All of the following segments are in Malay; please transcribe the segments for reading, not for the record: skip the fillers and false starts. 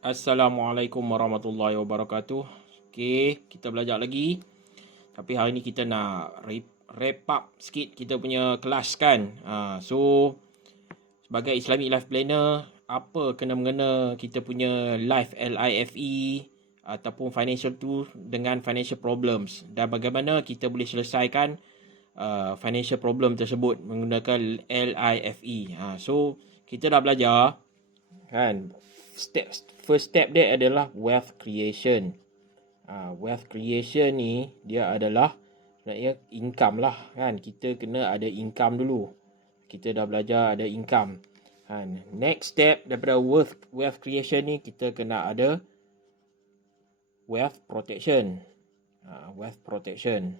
Assalamualaikum warahmatullahi wabarakatuh. Okey, kita belajar lagi. Tapi hari ni kita nak wrap up sikit kita punya kelas kan. So, sebagai Islamic Life Planner, apa kena-mengena kita punya life LIFE ataupun financial tu dengan financial problems dan bagaimana kita boleh selesaikan financial problem tersebut menggunakan LIFE. So, kita dah belajar kan. First step dia adalah wealth creation. Wealth creation ni dia adalah sebenarnya income lah kan. Kita kena ada income dulu. Kita dah belajar ada income kan. Next step daripada wealth creation ni, kita kena ada wealth protection. Wealth protection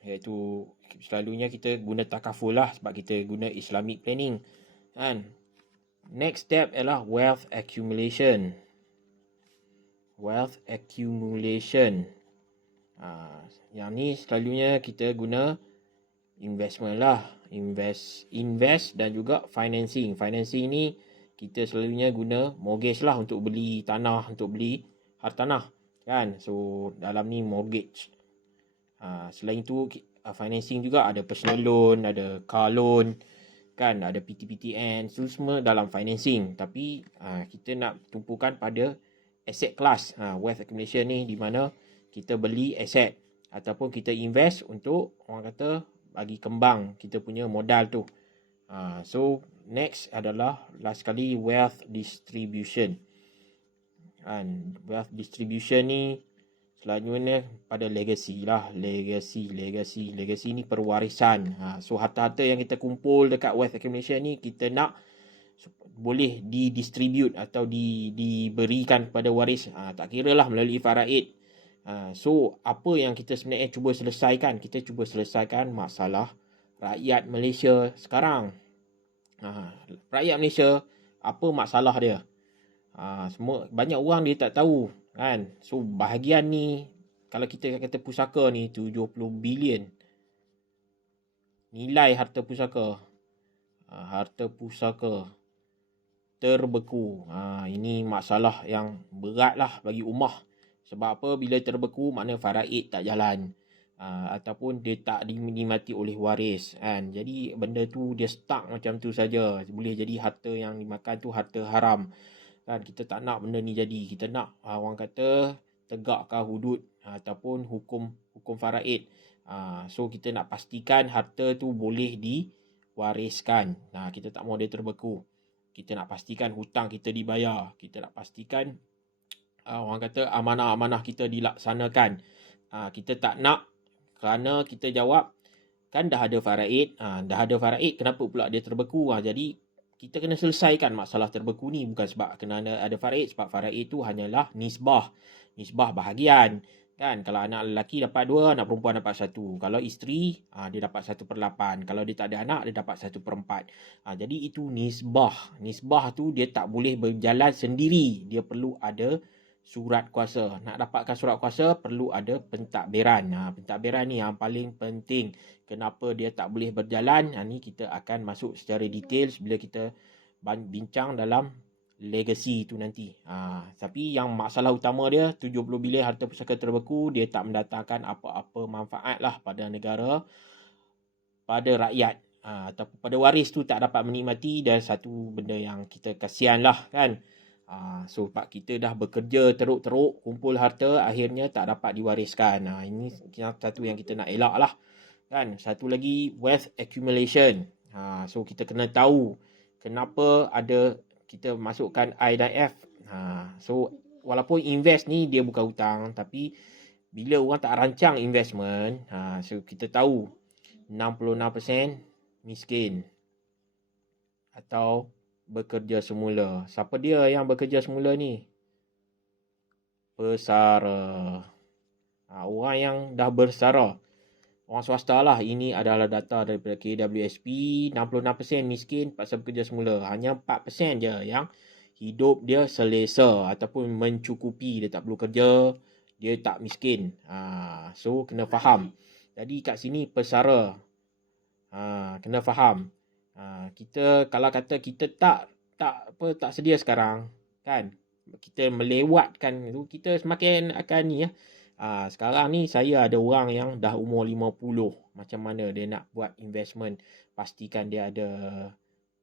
iaitu selalunya kita guna takaful lah sebab kita guna Islamic planning kan. Next step adalah wealth accumulation. Wealth accumulation. Yang ni selalunya kita guna investment lah. Invest dan juga financing. Financing ni kita selalunya guna mortgage lah untuk beli tanah, untuk beli hartanah kan. So dalam ni mortgage. Selain tu financing juga ada personal loan, ada car loan kan, ada PTPTN, so semua dalam financing. Tapi kita nak tumpukan pada asset class, wealth accumulation ni, di mana kita beli aset ataupun kita invest untuk orang kata bagi kembang kita punya modal tu. So next adalah last kali wealth distribution. Wealth distribution ni selanjutnya pada legacy lah. Legacy ni perwarisan. So harta-harta yang kita kumpul dekat wealth accumulation ni, kita nak boleh didistribute atau diberikan kepada waris. Tak kira lah melalui faraid. So apa yang kita sebenarnya cuba selesaikan? Kita cuba selesaikan masalah rakyat Malaysia sekarang. Rakyat Malaysia, apa masalah dia? Semua banyak orang dia tak tahu kan. So bahagian ni, kalau kita kata pusaka ni 70 bilion nilai harta pusaka. Harta pusaka terbeku. Ini masalah yang berat lah bagi ummah. Sebab apa? Bila terbeku makna faraid tak jalan, ataupun dia tak dinikmati oleh waris kan. Jadi benda tu dia stuck macam tu saja. Boleh jadi harta yang dimakan tu harta haram kan. Kita tak nak benda ni jadi. Kita nak orang kata tegakkan hudud ataupun hukum faraid. So kita nak pastikan harta tu boleh diwariskan. Kita tak mau dia terbeku. Kita nak pastikan hutang kita dibayar. Kita nak pastikan orang kata amanah-amanah kita dilaksanakan. Kita tak nak, kerana kita jawab kan dah ada faraid. Dah ada faraid, kenapa pula dia terbeku? Jadi kita kena selesaikan masalah terbeku ni. Bukan sebab kena ada faraid. Sebab faraid tu hanyalah nisbah bahagian kan. Kalau anak lelaki dapat 2, anak perempuan dapat 1. Kalau isteri dia dapat 1/8. Kalau dia tak ada anak, dia dapat 1/4. Jadi itu nisbah tu dia tak boleh berjalan sendiri. Dia perlu ada surat kuasa. Nak dapatkan surat kuasa perlu ada pentadbiran. Pentadbiran ni yang paling penting. Kenapa dia tak boleh berjalan? Ni kita akan masuk secara detail bila kita bincang dalam legacy tu nanti. Tapi yang masalah utama dia 70 bilion harta pusaka terbeku, dia tak mendatangkan apa-apa manfaat lah pada negara, pada rakyat, ataupun pada waris tu tak dapat menikmati. Dan satu benda yang kita kasihan lah kan. So pak kita dah bekerja teruk-teruk, kumpul harta, akhirnya tak dapat diwariskan. Ini satu yang kita nak elak lah kan. Satu lagi wealth accumulation. So kita kena tahu kenapa ada kita masukkan I dan F. So walaupun invest ni dia bukan hutang, tapi bila orang tak rancang investment, so kita tahu 66% miskin atau bekerja semula. Siapa dia yang bekerja semula ni? Pesara. Orang yang dah bersara, orang swasta lah. Ini adalah data daripada KWSP. 66% miskin pasal bekerja semula. Hanya 4% je yang hidup dia selesa ataupun mencukupi. Dia tak perlu kerja, dia tak miskin. So kena faham. Jadi kat sini pesara, kena faham. Kita kalau kata kita tak sedia sekarang kan. Kita melewatkan itu, kita semakin akan ni ya. Sekarang ni saya ada orang yang dah umur 50. Macam mana dia nak buat investment, pastikan dia ada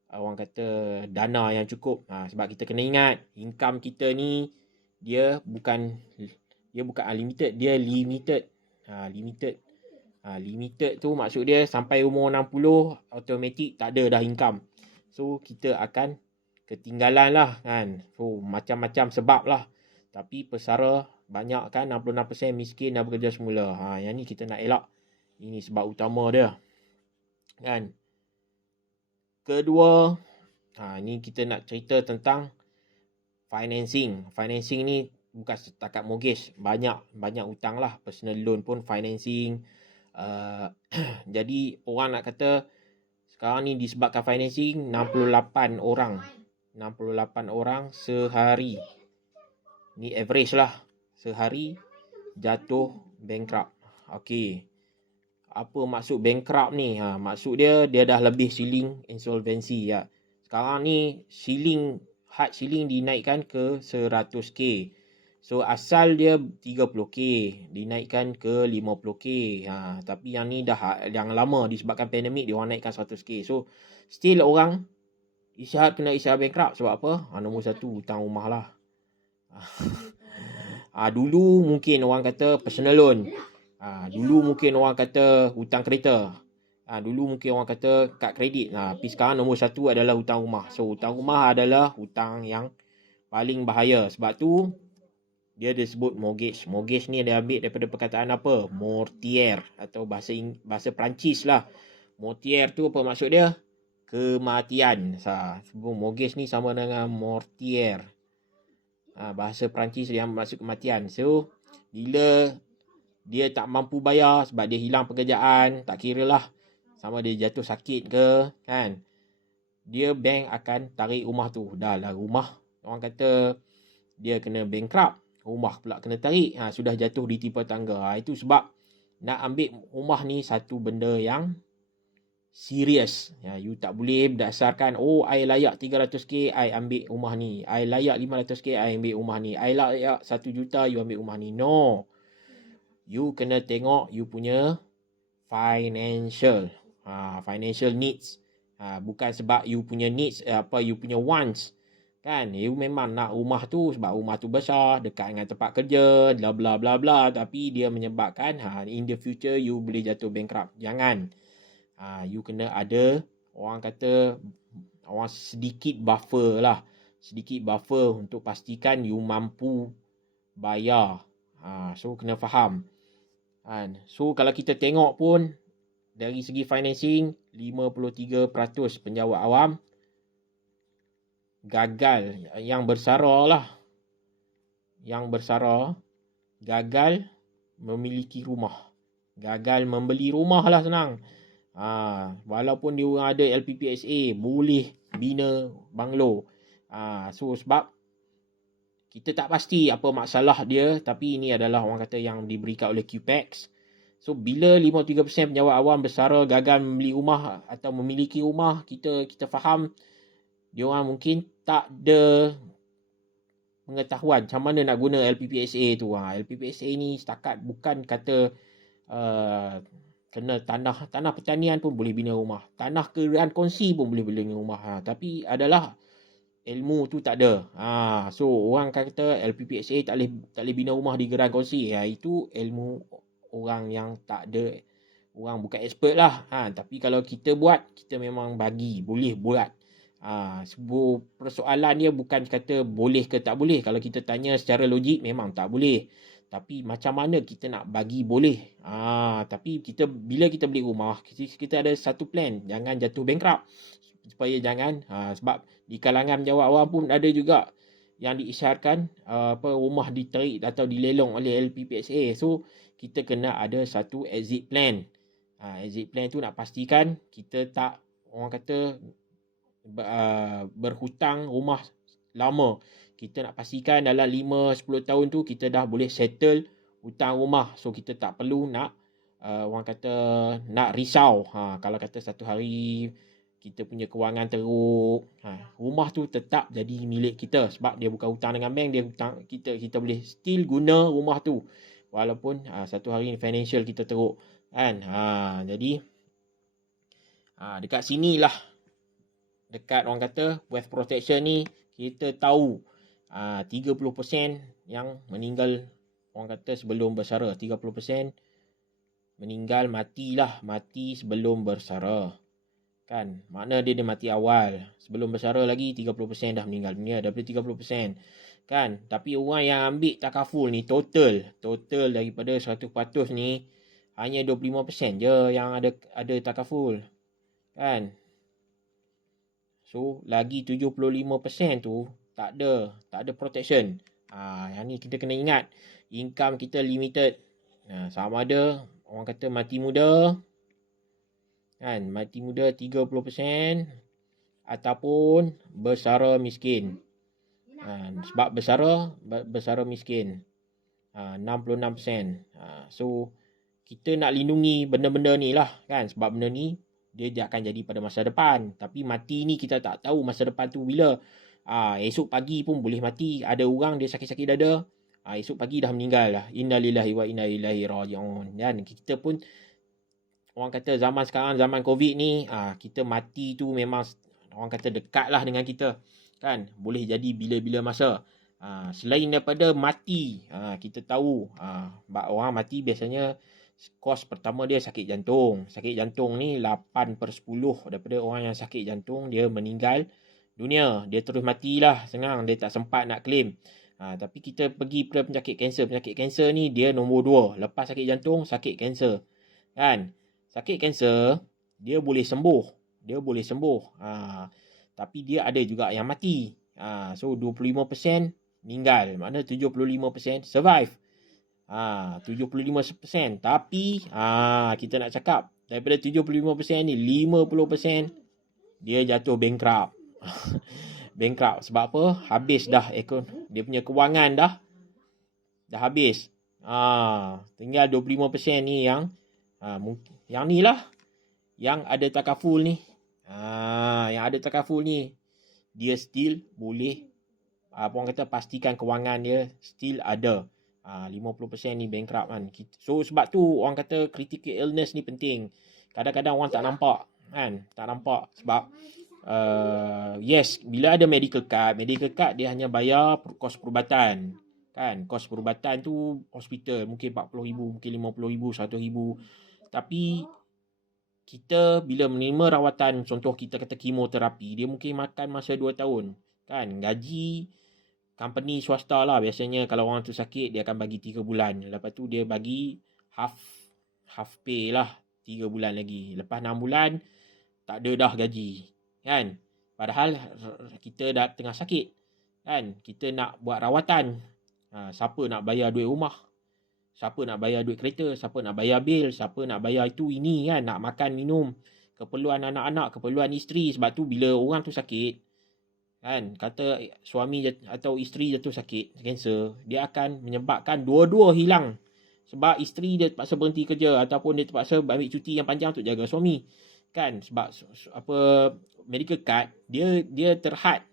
orang kata dana yang cukup. Sebab kita kena ingat income kita ni dia bukan unlimited, dia limited. Limited tu maksud dia sampai umur 60 automatic tak ada dah income. So kita akan ketinggalan lah kan. So macam-macam sebab lah. Tapi pesara banyak kan, 66% miskin dah bekerja semula. Yang ni kita nak elak. Ini sebab utama dia. Kan. Kedua, ni kita nak cerita tentang financing. Financing ni bukan setakat mortgage. Banyak hutang lah. Personal loan pun financing. Jadi orang nak kata sekarang ni disebabkan financing 68 orang sehari. Ni average lah. Sehari jatuh bankrupt. Okey. Apa maksud bankrupt ni? Maksud dia dah lebih ceiling insolvency ya. Sekarang ni hard ceiling dinaikkan ke 100k. So asal dia 30k, dinaikkan ke 50k. Tapi yang ni dah yang lama disebabkan pandemik dia orang naikkan 100k. So still orang kena isyahar bankrupt sebab apa? Nombor satu hutang rumah lah. Dulu mungkin orang kata personal loan. Dulu mungkin orang kata hutang kereta. Dulu mungkin orang kata kad kredit. Tapi sekarang nombor satu adalah hutang rumah. So hutang rumah adalah hutang yang paling bahaya. Sebab tu dia disebut mortgage. Mortgage ni dia ambil daripada perkataan apa? Mortier atau bahasa Perancis lah. Mortier tu apa maksud dia? Kematian. Mortgage ni sama dengan mortier. Bahasa Perancis yang maksud kematian. So bila dia tak mampu bayar sebab dia hilang pekerjaan, tak kira lah sama dia jatuh sakit ke kan, dia bank akan tarik rumah tu. Dah lah rumah orang kata dia kena bankrupt, rumah pula kena tarik. Sudah jatuh di tipa tangga. Itu sebab nak ambil rumah ni satu benda yang serius. You tak boleh berdasarkan I layak 300k, I ambil rumah ni. I layak 500k, I ambil rumah ni. I layak 1 juta, you ambil rumah ni. No. You kena tengok you punya financial needs. Bukan sebab you punya needs, you punya wants. Kan, you memang nak rumah tu sebab rumah tu besar, dekat dengan tempat kerja, bla bla bla bla, tapi dia menyebabkan in the future you boleh jatuh bankrupt. Jangan. You kena ada orang kata sedikit buffer lah. Sedikit buffer untuk pastikan you mampu bayar. So kena faham. So kalau kita tengok pun dari segi financing, 53% penjawat awam gagal. Yang bersara lah. Yang bersara gagal memiliki rumah. Gagal membeli rumah lah senang. Walaupun dia orang ada LPPSA, boleh bina banglo. So sebab kita tak pasti apa masalah dia, tapi ini adalah orang kata yang diberikan oleh QPEX. So bila 53% penjawat awam bersara gagal membeli rumah atau memiliki rumah, kita faham dia orang mungkin tak ada pengetahuan macam mana nak guna LPPSA tu. LPPSA ni setakat bukan kata kena tanah pertanian pun boleh bina rumah. Tanah kerajaan kongsi pun boleh bina rumah. Tapi adalah ilmu tu tak ada. So orang kata LPPSA tak boleh bina rumah di geran kongsi. Itu ilmu orang yang tak ada, orang bukan expert lah. Tapi kalau kita buat, kita memang boleh buat. Sebuah persoalan dia bukan kata boleh ke tak boleh. Kalau kita tanya secara logik memang tak boleh. Tapi macam mana kita nak bagi boleh. Tapi bila kita beli rumah, kita ada satu plan. Jangan jatuh bankrupt. Supaya jangan, sebab di kalangan penjawat awam pun ada juga yang diisyarkan rumah diterik atau dilelong oleh LPPSA. So kita kena ada satu exit plan. Exit plan tu nak pastikan kita tak, orang kata, berhutang rumah lama. Kita nak pastikan dalam 5-10 tahun tu kita dah boleh settle hutang rumah. So kita tak perlu nak orang kata nak risau. Kalau kata satu hari kita punya kewangan teruk, rumah tu tetap jadi milik kita sebab dia bukan hutang dengan bank, dia hutang kita boleh still guna rumah tu walaupun satu hari financial kita teruk kan. Jadi dekat sinilah, dekat orang kata wealth protection ni kita tahu 30% yang meninggal, orang kata sebelum bersara, 30% meninggal, mati sebelum bersara. Kan, makna dia mati awal. Sebelum bersara lagi 30% dah meninggal dunia, daripada 30%. Kan, tapi orang yang ambil takaful ni total daripada 100% ni hanya 25% je yang ada takaful. Kan? So, lagi 75% tu tak ada protection. Yang ni kita kena ingat, income kita limited. Sama ada orang kata mati muda, kan, mati muda 30% ataupun bersara miskin. Sebab bersara miskin 66%. So kita nak lindungi benda-benda ni lah kan, sebab benda ni dia akan jadi pada masa depan. Tapi mati ni kita tak tahu masa depan tu bila. Esok pagi pun boleh mati. Ada orang dia sakit-sakit dada, esok pagi dah meninggal lah. Innalillahi wa inna ilaihi raji'un. Dan kita pun, orang kata zaman sekarang, zaman COVID ni, kita mati tu memang orang kata dekat lah dengan kita. Kan? Boleh jadi bila-bila masa. Selain daripada mati, kita tahu orang mati biasanya kos pertama dia sakit jantung. Sakit jantung ni 8/10 daripada orang yang sakit jantung dia meninggal dunia. Dia terus matilah, senang. Dia tak sempat nak claim. Tapi kita pergi pada penyakit kanser. Penyakit kanser ni dia nombor 2. Lepas sakit jantung, sakit kanser. Kan? Sakit kanser, dia boleh sembuh. Tapi dia ada juga yang mati. So 25% meninggal. Maknanya 75% survive. 75%. Tapi kita nak cakap, daripada 75% ni 50% dia jatuh bankrupt. Bankrupt sebab apa? Habis dah dia punya kewangan dah habis. Tinggal 25% ni yang ni lah, yang ada takaful ni. Yang ada takaful ni, dia still boleh orang kata pastikan kewangan dia still ada. 50% ni bankrupt kan. So sebab tu orang kata critical illness ni penting. Kadang-kadang orang tak nampak kan. Tak nampak sebab yes, bila ada medical card dia hanya bayar kos perubatan. Kan, kos perubatan tu hospital mungkin 40,000, mungkin 50,000, 100,000. Tapi kita bila menerima rawatan, contoh kita kata kemoterapi, dia mungkin makan masa 2 tahun. Kan, gaji company swasta lah biasanya kalau orang tu sakit dia akan bagi 3 bulan. Lepas tu dia bagi half pay lah 3 bulan lagi. Lepas 6 bulan tak ada dah gaji. Kan? Padahal kita dah tengah sakit. Kan? Kita nak buat rawatan. Siapa nak bayar duit rumah? Siapa nak bayar duit kereta? Siapa nak bayar bil? Siapa nak bayar itu ini kan? Nak makan, minum. Keperluan anak-anak, keperluan isteri. Sebab tu bila orang tu sakit, kan, kata suami atau isteri jatuh sakit, kanser, dia akan menyebabkan dua-dua hilang. Sebab isteri dia terpaksa berhenti kerja ataupun dia terpaksa ambil cuti yang panjang untuk jaga suami. Kan? Sebab medical card, dia terhad.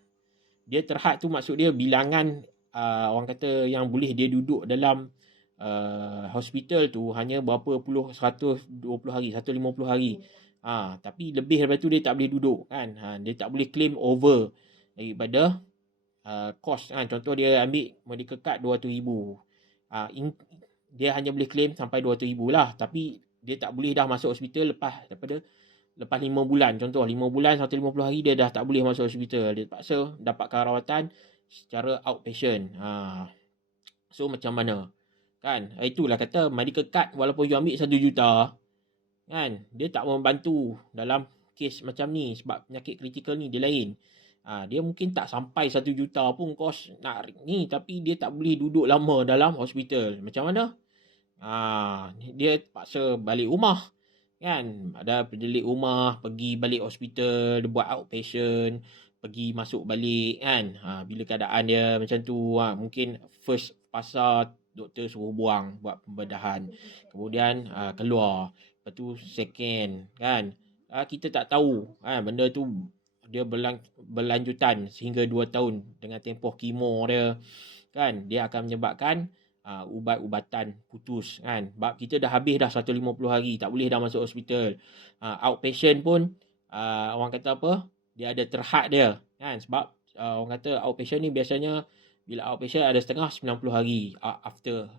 Dia terhad tu maksud dia bilangan orang kata yang boleh dia duduk dalam hospital tu hanya berapa puluh, 120 hari, 150 hari. Tapi lebih daripada tu dia tak boleh duduk kan. Dia tak boleh claim over daripada kos kan. Contoh dia ambil medical card 200,000. Dia hanya boleh claim sampai 200,000 lah. Tapi dia tak boleh dah masuk hospital lepas 5 bulan. Contoh 5 bulan 150 hari dia dah tak boleh masuk hospital. Dia terpaksa dapatkan rawatan secara outpatient. So macam mana? Kan? Itulah kata medical card walaupun you ambil 1 juta, kan, dia tak membantu dalam kes macam ni. Sebab penyakit kritikal ni dia lain. Dia mungkin tak sampai 1 juta pun kos nak ni, tapi dia tak boleh duduk lama dalam hospital. Macam mana? Dia terpaksa balik rumah. Kan? Ada balik rumah, pergi balik hospital, dia buat outpatient, pergi masuk balik kan. Bila keadaan dia macam tu, mungkin first pasal doktor suruh buat pembedahan. Kemudian keluar. Lepas tu second kan. kita tak tahu benda tu dia berlanjutan sehingga 2 tahun dengan tempoh kemo dia kan, dia akan menyebabkan ubat-ubatan putus kan. Sebab kita dah habis dah 150 hari, tak boleh dah masuk hospital. Outpatient pun orang kata apa, dia ada terhad dia kan. Sebab orang kata outpatient ni biasanya bila outpatient ada setengah 90 hari after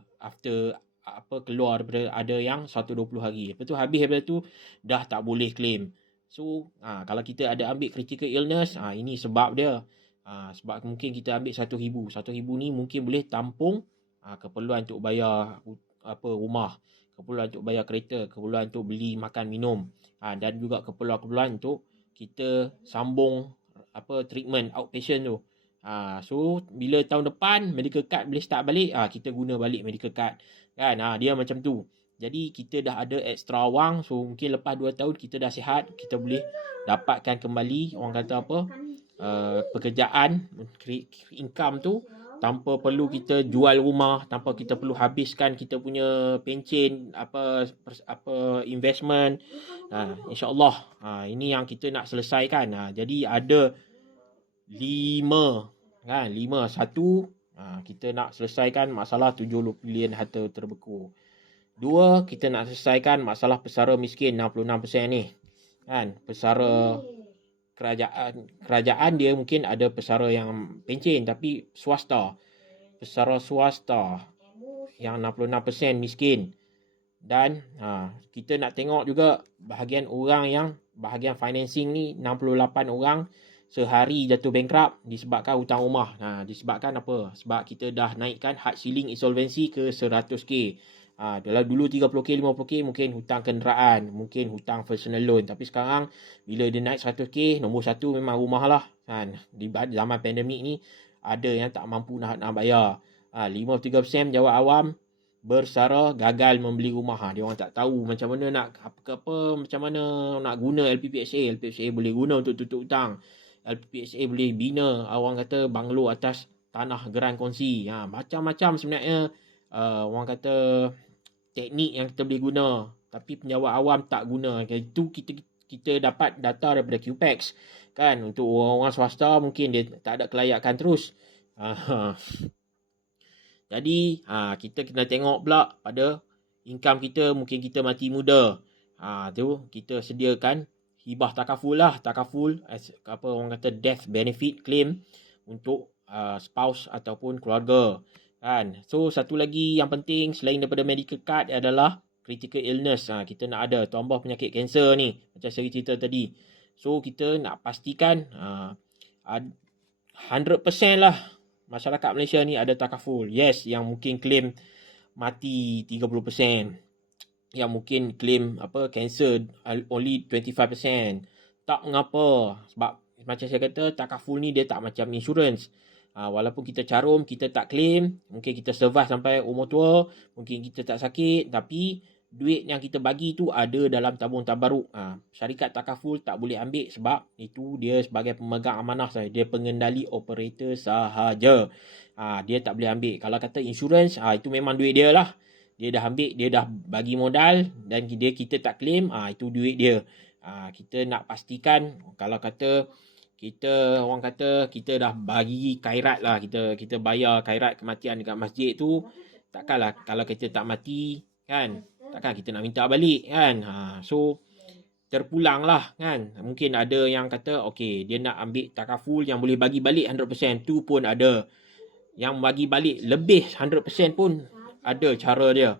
keluar daripada ada yang 120 hari. Lepas tu habis daripada tu dah tak boleh claim. So kalau kita ada ambil critical illness, ini sebab dia. Sebab mungkin kita ambil 1,000. 1,000 ni mungkin boleh tampung keperluan untuk bayar rumah, keperluan untuk bayar kereta, keperluan untuk beli makan minum, dan juga keperluan-keperluan untuk kita sambung treatment outpatient tu. So bila tahun depan medical card boleh start balik, kita guna balik medical card kan. Dia macam tu. Jadi kita dah ada extra wang, so mungkin lepas 2 tahun kita dah sihat, kita boleh dapatkan kembali orang kata pekerjaan, income tu, tanpa perlu kita jual rumah, tanpa kita perlu habiskan kita punya pencen investment. InsyaAllah ini yang kita nak selesaikan. Jadi ada 5 kan, 5. Satu, kita nak selesaikan masalah 70 bilion harta terbeku. 2, kita nak selesaikan masalah pesara miskin 66% ni kan. Pesara kerajaan dia mungkin ada pesara yang pencen, tapi pesara swasta yang 66% miskin. Dan kita nak tengok juga bahagian financing ni, 68 orang sehari jatuh bankrupt disebabkan hutang rumah. Disebabkan apa? Sebab kita dah naikkan had ceiling insolvency ke 100k. Kalau dulu 30k, 50k mungkin hutang kenderaan, mungkin hutang personal loan. Tapi sekarang bila dia naik 100k, nombor 1 memang rumah lah kan. Di zaman pandemik ni ada yang tak mampu nak bayar. 53% jawab awam bersara gagal membeli rumah. Dia orang tak tahu macam mana nak macam mana nak guna LPPHA. LPPHA boleh guna untuk tutup hutang. LPPHA boleh bina orang kata banglo atas tanah geran kongsi. Macam-macam sebenarnya orang kata teknik yang kita boleh guna, tapi penjawat awam tak guna. Itu kita dapat data daripada QPEX kan. Untuk orang-orang swasta mungkin dia tak ada kelayakan terus. Jadi kita kena tengok pula pada income kita. Mungkin kita mati muda, tu kita sediakan hibah takaful lah. Takaful orang kata death benefit claim untuk spouse ataupun keluarga kan. So satu lagi yang penting selain daripada medical card adalah critical illness. Kita nak ada tambah penyakit kanser ni macam saya cerita tadi. So kita nak pastikan 100% lah masyarakat Malaysia ni ada takaful. Yes, yang mungkin claim mati 30%, yang mungkin claim kanser only 25%. Tak mengapa, sebab macam saya kata takaful ni dia tak macam insurans. Walaupun kita carum, kita tak claim, mungkin kita survive sampai umur tua, mungkin kita tak sakit, tapi duit yang kita bagi tu ada dalam tabung tabaruk. Syarikat takaful tak boleh ambil sebab itu dia sebagai pemegang amanah sahaja, dia pengendali operator sahaja. Dia tak boleh ambil. Kalau kata insurans, itu memang duit dia lah. Dia dah ambil, dia dah bagi modal dan kita tak claim, itu duit dia. Kita nak pastikan kalau kata orang kata kita dah bagi khairat lah, kita bayar khairat kematian dekat masjid tu, takkanlah kalau kita tak mati kan, takkan kita nak minta balik kan. So terpulang lah kan. Mungkin ada yang kata okey, dia nak ambil takaful yang boleh bagi balik 100%, tu pun ada. Yang bagi balik lebih 100% pun ada cara dia.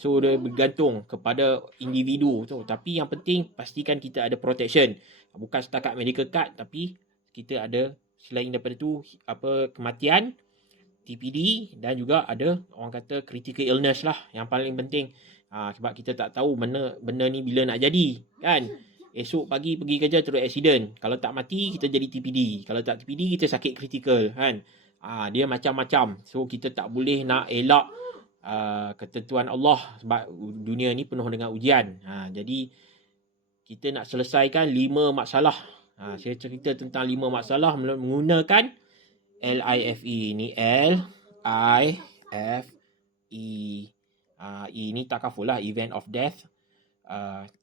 So dia bergantung kepada individu tu. Tapi yang penting pastikan kita ada protection. Bukan setakat medical card, tapi kita ada selain daripada tu kematian, TPD, dan juga ada orang kata critical illness lah yang paling penting. Sebab kita tak tahu benda ni bila nak jadi kan. Esok pagi pergi kerja terus accident, kalau tak mati kita jadi TPD, kalau tak TPD kita sakit critical kan. Dia macam-macam. So kita tak boleh nak elak ketentuan Allah, sebab dunia ni penuh dengan ujian. Jadi kita nak selesaikan 5 masalah. Saya cerita tentang 5 masalah menggunakan LIFE. Ni LIFE. E ni takaful lah, event of death.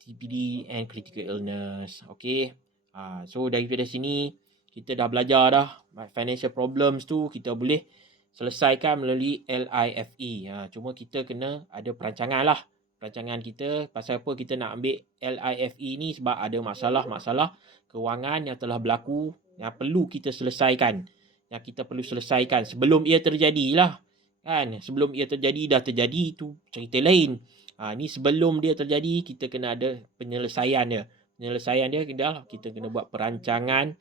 TPD and critical illness. Okay. So daripada sini kita dah belajar dah financial problems tu kita boleh selesaikan melalui LIFE. Cuma kita kena ada perancangan lah. Perancangan kita pasal apa kita nak ambil LIFE ni, sebab ada masalah-masalah kewangan yang telah berlaku yang perlu kita selesaikan. Yang kita perlu selesaikan sebelum ia terjadi lah. Kan? Sebelum ia terjadi, dah terjadi, itu cerita lain. Ni sebelum dia terjadi, kita kena ada penyelesaian dia. Penyelesaian dia kita kena buat perancangan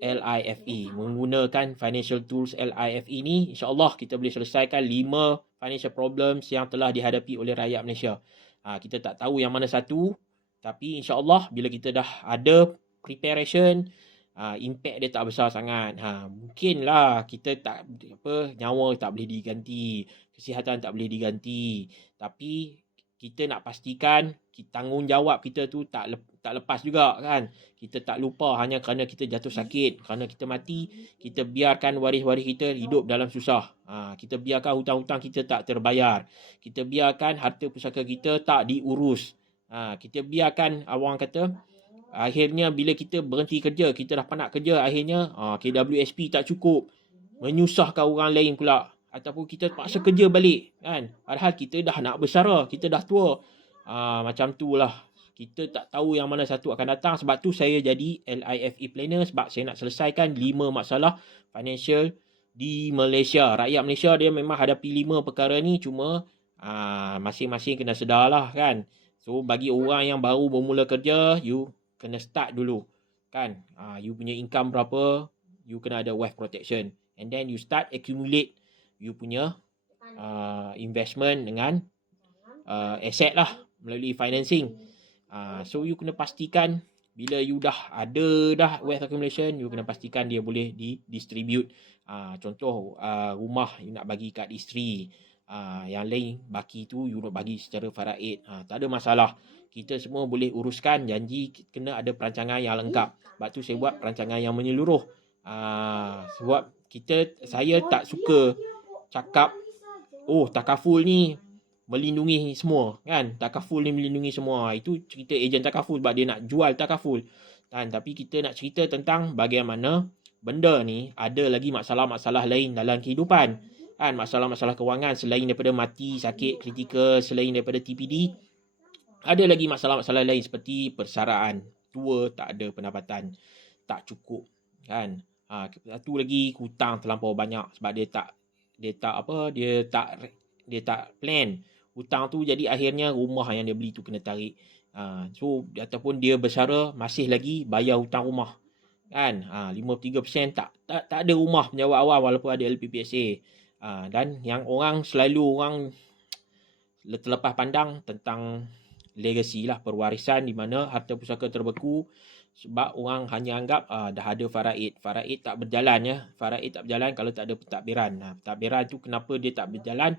LIFE. Menggunakan financial tools LIFE ni, insyaAllah kita boleh selesaikan 5 financial problems yang telah dihadapi oleh rakyat Malaysia. Kita tak tahu yang mana satu, tapi insyaAllah bila kita dah ada preparation, impact dia tak besar sangat. Mungkinlah kita tak nyawa tak boleh diganti, kesihatan tak boleh diganti, tapi kita nak pastikan tanggungjawab kita tu tak lepas juga kan. Kita tak lupa hanya kerana kita jatuh sakit, kerana kita mati, kita biarkan waris-waris kita hidup dalam susah. Kita biarkan hutang-hutang kita tak terbayar. Kita biarkan harta pusaka kita tak diurus. Kita biarkan orang kata akhirnya bila kita berhenti kerja, kita dah penat kerja, akhirnya KWSP tak cukup, menyusahkan orang lain pula, ataupun kita paksa kerja balik kan, padahal kita dah nak bersara, kita dah tua. Macam tu lah, kita tak tahu yang mana satu akan datang. Sebab tu saya jadi LIFE planner, sebab saya nak selesaikan 5 masalah financial di Malaysia. Rakyat Malaysia dia memang hadapi 5 perkara ni, cuma masing-masing kena sedar lah kan. So bagi orang yang baru bermula kerja, you kena start dulu kan. You punya income berapa, you kena ada wealth protection, and then you start accumulate you punya investment dengan asset lah melalui financing. So you kena pastikan bila you dah ada wealth accumulation, you kena pastikan dia boleh distribute. Contoh rumah you nak bagi kat isteri, yang lain baki tu you nak bagi secara faraid. Tak ada masalah, kita semua boleh uruskan. Janji kena ada perancangan yang lengkap. Sebab tu saya buat perancangan yang menyeluruh. Sebab saya tak suka cakap takaful ni melindungi semua kan. Takaful ni melindungi semua, itu cerita ejen takaful sebab dia nak jual takaful kan. Tapi kita nak cerita tentang bagaimana benda ni ada lagi masalah-masalah lain dalam kehidupan kan. Masalah-masalah kewangan selain daripada mati, sakit, kritikal, selain daripada TPD, ada lagi masalah-masalah lain seperti persaraan, tua, tak ada pendapatan, tak cukup kan. Satu lagi, hutang terlampau banyak sebab dia tak plan hutang tu, jadi akhirnya rumah yang dia beli tu kena tarik. So ataupun dia bersara masih lagi bayar hutang rumah kan. 53% tak ada rumah penjawat awal walaupun ada LPPSA. Dan yang selalu orang terlepas pandang tentang legacy lah, perwarisan, di mana harta pusaka terbeku sebab orang hanya anggap dah ada faraid tak berjalan ya. Faraid tak berjalan kalau tak ada pentadbiran. Pentadbiran tu kenapa dia tak berjalan?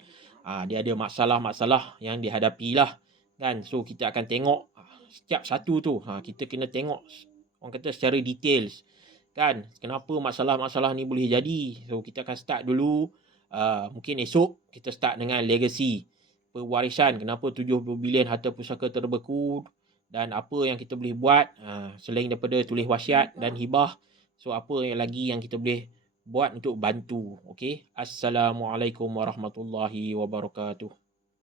Dia ada masalah-masalah yang dihadapi lah kan. So kita akan tengok setiap satu tu, kita kena tengok orang kata secara details kan, kenapa masalah-masalah ni boleh jadi. So kita akan start dulu, mungkin esok kita start dengan legacy, pewarisan, kenapa 70 bilion harta pusaka terbeku, dan apa yang kita boleh buat selain daripada tulis wasiat dan hibah. So apa yang lagi yang kita boleh buat untuk bantu. Okey. Assalamualaikum warahmatullahi wabarakatuh.